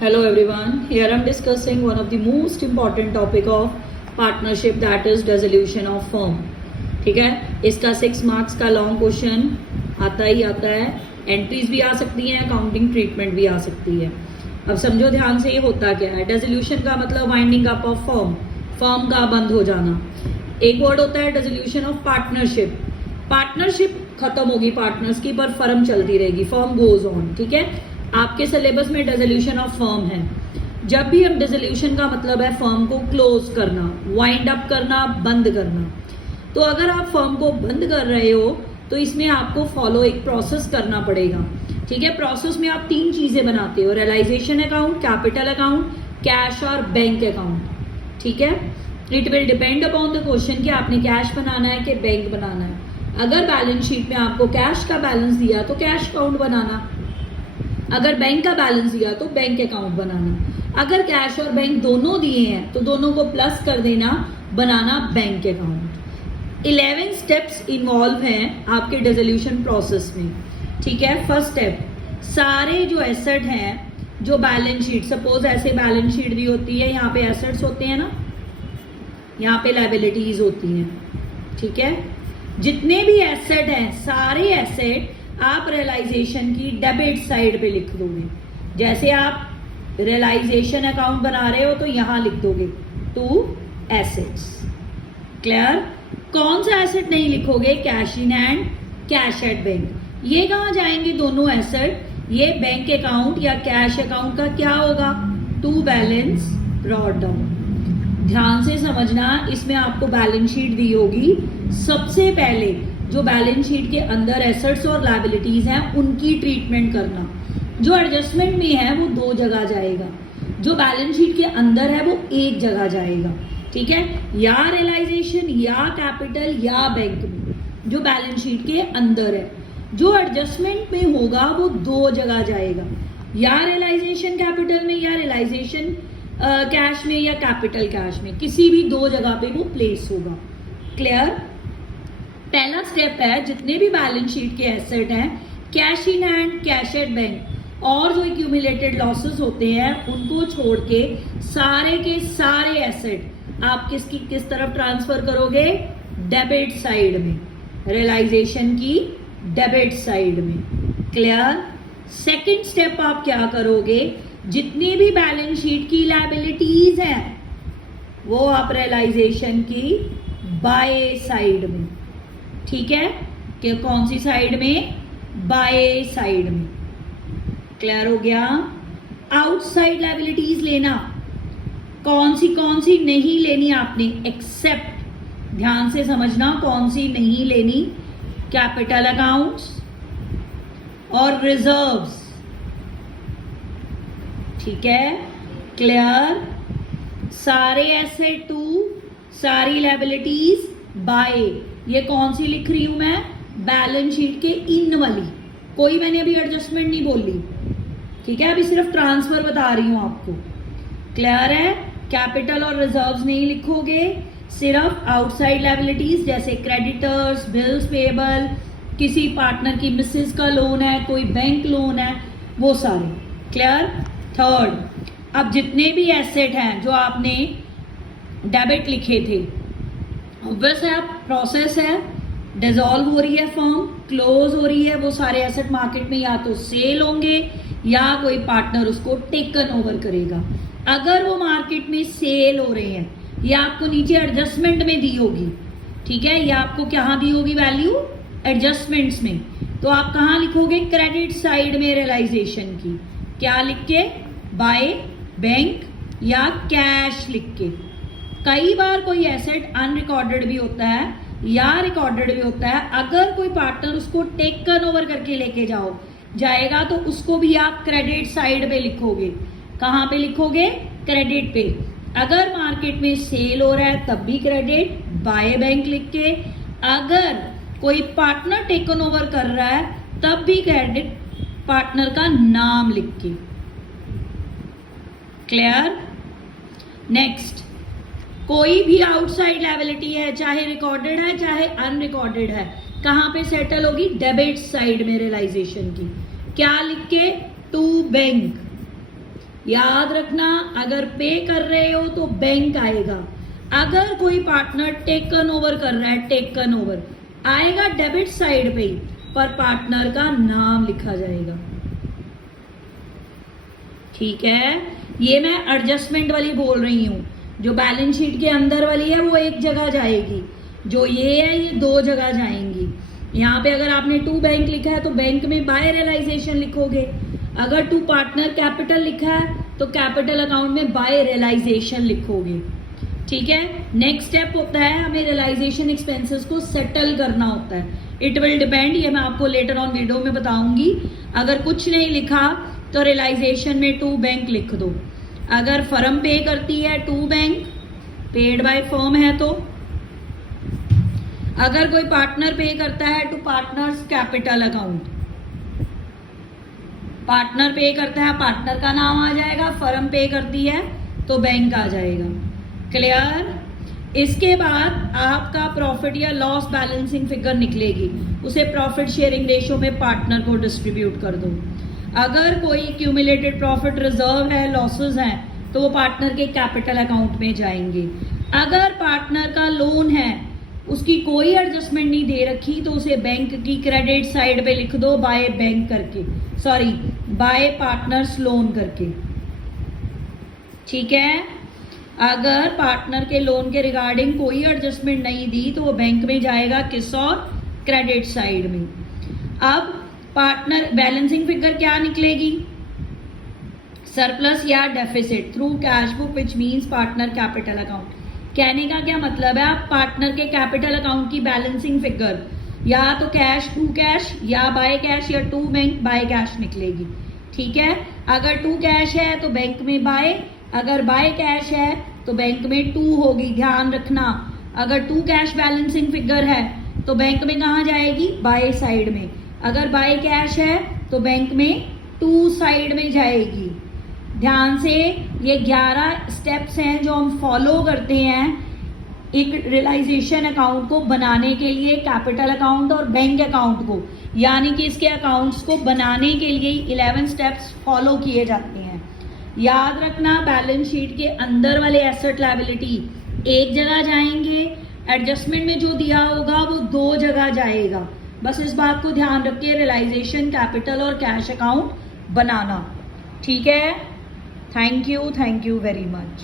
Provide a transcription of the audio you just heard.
Hello everyone, here I am discussing one of the most important topic of partnership, that is dissolution of firm. ठीक है, इसका 6 marks का long question आता ही आता है. Entries भी आ सकती हैं, अकाउंटिंग ट्रीटमेंट भी आ सकती है. अब समझो ध्यान से ये होता क्या है. डिसोल्यूशन का मतलब winding up of firm, firm का बंद हो जाना. एक वर्ड होता है डिसोल्यूशन ऑफ पार्टनरशिप. पार्टनरशिप खत्म होगी पार्टनर्स की, पर फर्म चलती रहेगी, फर्म गोज ऑन. ठीक है, आपके सिलेबस में डिसोल्यूशन ऑफ फर्म है. जब भी हम डिसोल्यूशन का मतलब है फर्म को क्लोज करना, वाइंड अप करना, बंद करना. तो अगर आप फर्म को बंद कर रहे हो तो इसमें आपको फॉलो एक प्रोसेस करना पड़ेगा. ठीक है, प्रोसेस में आप 3 चीजें बनाते हो: realization account, capital account, cash और बैंक अकाउंट. ठीक है, it will depend upon the question कि आपने कैश बनाना है कि बैंक बनाना है. अगर बैलेंस शीट में आपको कैश का बैलेंस दिया तो कैश अकाउंट बनाना, अगर बैंक का बैलेंस दिया तो बैंक अकाउंट बनाना. अगर कैश और बैंक दोनों दिए हैं तो दोनों को प्लस कर देना, बनाना बैंक अकाउंट. 11 स्टेप्स इन्वॉल्व हैं आपके डिसोल्यूशन प्रोसेस में. ठीक है, फर्स्ट स्टेप, सारे जो एसेट हैं जो बैलेंस शीट, सपोज ऐसे बैलेंस शीट भी होती है, यहाँ पे एसेट्स होते हैं ना, यहाँ पे लायबिलिटीज होती हैं. ठीक है, जितने भी एसेट हैं सारे एसेट आप रियलाइजेशन की डेबिट साइड पे लिख दोगे. जैसे आप रियलाइजेशन अकाउंट बना रहे हो तो यहां लिख दोगे 2 एसेट्स. क्लियर? कौन सा एसेट नहीं लिखोगे? Cash in hand, cash at bank. ये कहां जाएंगे दोनों एसेट? ये बैंक अकाउंट या कैश अकाउंट का क्या होगा? To balance brought down. ध्यान से समझना, इसमें आपको बैलेंस शीट दी होगी. सबसे पहले जो बैलेंस शीट के अंदर एसेट्स और लायबिलिटीज हैं उनकी ट्रीटमेंट करना. जो एडजस्टमेंट में है वो 2 जगह जाएगा, जो बैलेंस शीट के अंदर है वो 1 जगह जाएगा. ठीक है, या रियलाइजेशन या कैपिटल या बैंक में, जो बैलेंस शीट के अंदर है. जो एडजस्टमेंट में होगा वो 2 जगह जाएगा, या रियलाइजेशन कैपिटल में या रियलाइजेशन कैश में या कैपिटल कैश में, किसी भी 2 जगह पे वो प्लेस होगा. क्लियर? पहला स्टेप है, जितने भी बैलेंस शीट के एसेट हैं, cash in hand, cash at bank और जो एक्यूमुलेटेड लॉसेस होते हैं उनको छोड़ के सारे के सारे एसेट आप किस तरफ ट्रांसफर करोगे? डेबिट साइड में, रियलाइजेशन की डेबिट साइड में. क्लियर? सेकंड स्टेप आप क्या करोगे? जितनी भी बैलेंस शीट की लायबिलिटीज हैं वो आप रियलाइजेशन की बाय साइड में. ठीक है, कि कौन सी साइड में? बाय साइड में. क्लियर हो गया? आउटसाइड लायबिलिटीज लेना, कौन सी नहीं लेनी आपने, एक्सेप्ट, ध्यान से समझना, कौन सी नहीं लेनी? कैपिटल अकाउंट्स और रिजर्व्स. ठीक है, क्लियर? सारे एसेट टू, सारी लायबिलिटीज बाय. ये कौन सी लिख रही हूं मैं? बैलेंस शीट के इन वाली. कोई मैंने अभी एडजस्टमेंट नहीं बोली. ठीक है, अभी सिर्फ ट्रांसफर बता रही हूं आपको. क्लियर है? कैपिटल और रिजर्व्स नहीं लिखोगे, सिर्फ आउटसाइड लायबिलिटीज जैसे क्रेडिटर्स, बिल्स पेएबल, किसी पार्टनर की मिसेस का लोन है, कोई बैंक लोन है, वो सारे. क्लियर? थर्ड, अब जितने भी एसेट हैं जो आपने डेबिट लिखे थे, ऑब्वियस है, प्रोसेस है, डिसॉल्व हो रही है फर्म, क्लोज हो रही है, वो सारे एसेट मार्केट में या तो सेल होंगे या कोई पार्टनर उसको टेकन ओवर करेगा. अगर वो मार्केट में सेल हो रहे हैं, ये आपको नीचे एडजस्टमेंट में दी होगी. ठीक है, ये आपको कहाँ दी होगी वैल्यू? एडजस्टमेंट्स में. तो आप कहाँ लिखोगे? क्रेडिट साइड में रियलाइजेशन की. क्या लिख के? बाय, बैंक या कैश लिख के. कई बार कोई एसेट अनरिकॉर्डेड भी होता है या रिकॉर्डेड भी होता है. अगर कोई पार्टनर उसको टेकन ओवर करके लेके जाएगा तो उसको भी आप क्रेडिट साइड पे लिखोगे. कहाँ पे लिखोगे? क्रेडिट पे. अगर मार्केट में सेल हो रहा है तब भी क्रेडिट, बाय बैंक लिख के. अगर कोई पार्टनर टेकन ओवर कर रहा है तब भी क्रेडिट, पार्टनर का नाम लिख के. क्लियर? नेक्स्ट, कोई भी आउटसाइड लायबिलिटी है, चाहे रिकॉर्डेड है चाहे अनरिकॉर्डेड है, कहां पे सेटल होगी? डेबिट साइड में रियलाइजेशन की. क्या लिख के? To bank. याद रखना, अगर पे कर रहे हो तो बैंक आएगा। अगर कोई पार्टनर टेकन ओवर कर रहा है, टेकन ओवर आएगा डेबिट साइड पे ही, पर पार्टनर का नाम लिखा जाएगा। ठीक है, ये मैं एडजस्टमेंट वाली बोल रही हूं। जो बैलेंस शीट के अंदर वाली है वो एक जगह जाएगी, जो ये है ये दो जगह जाएंगी। यहाँ पे अगर आपने टू बैंक लिखा है तो बैंक में बाय रियलाइजेशन लिखोगे। अगर टू पार्टनर कैपिटल लिखा है तो कैपिटल अकाउंट में बाय रियलाइजेशन लिखोगे। ठीक है, नेक्स्ट स्टेप होता है हमें रियलाइजेशन एक्सपेंसेस को सेटल करना होता है। इट विल डिपेंड, ये मैं आपको लेटर ऑन वीडियो में बताऊंगी। अगर कुछ नहीं लिखा तो रियलाइजेशन में टू बैंक लिख दो। अगर फर्म पे करती है to bank, paid by firm है तो। अगर कोई पार्टनर पे करता है to partner's capital account, partner pay करता है पार्टनर का नाम आ जाएगा, फर्म पे करती है तो बैंक आ जाएगा। क्लियर? इसके बाद आपका प्रॉफिट या लॉस बैलेंसिंग फिगर निकलेगी, उसे प्रॉफिट शेयरिंग रेशियो में पार्टनर को डिस्ट्रीब्यूट कर दो। अगर कोई क्यूमुलेटेड प्रॉफिट रिजर्व है, लॉसेस हैं, तो वो पार्टनर के कैपिटल अकाउंट में जाएंगे। अगर पार्टनर का लोन है, उसकी कोई एडजस्टमेंट नहीं दे रखी, तो उसे बैंक की क्रेडिट साइड पे लिख दो बाय बैंक करके, सॉरी बाय पार्टनर्स लोन करके। ठीक है, अगर पार्टनर के लोन के रिगार्डिंग कोई एडजस्टमेंट नहीं दी तो वो बैंक में जाएगा, किस और क्रेडिट साइड में। अब पार्टनर बैलेंसिंग फिगर क्या निकलेगी? सरप्लस या deficit through cash book which means partner capital account. कहने का क्या मतलब है, आप पार्टनर के कैपिटल अकाउंट की बैलेंसिंग फिगर या तो कैश टू कैश या बाय कैश या टू बैंक बाय कैश निकलेगी। ठीक है, अगर टू कैश है तो बैंक में बाय, अगर बाय कैश है तो बैंक में टू होगी। ध्यान रखना, अगर टू कैश बैलेंसिंग फिगर है तो बैंक में कहाँ जाएगी? बाय साइड में। अगर बाय कैश है तो बैंक में टू साइड में जाएगी। ध्यान से, ये 11 स्टेप्स हैं जो हम फॉलो करते हैं एक रियलाइजेशन अकाउंट को बनाने के लिए, कैपिटल अकाउंट और बैंक अकाउंट को, यानी कि इसके अकाउंट्स को बनाने के लिए 11 स्टेप्स फॉलो किए जाते हैं। याद रखना, बैलेंस शीट के अंदर वाले एसेट लायबिलिटी एक जगह जाएंगे, एडजस्टमेंट में जो दिया होगा वो दो जगह जाएगा। बस इस बात को ध्यान रख के रियलाइजेशन, कैपिटल और कैश अकाउंट बनाना। ठीक है, थैंक यू वेरी मच।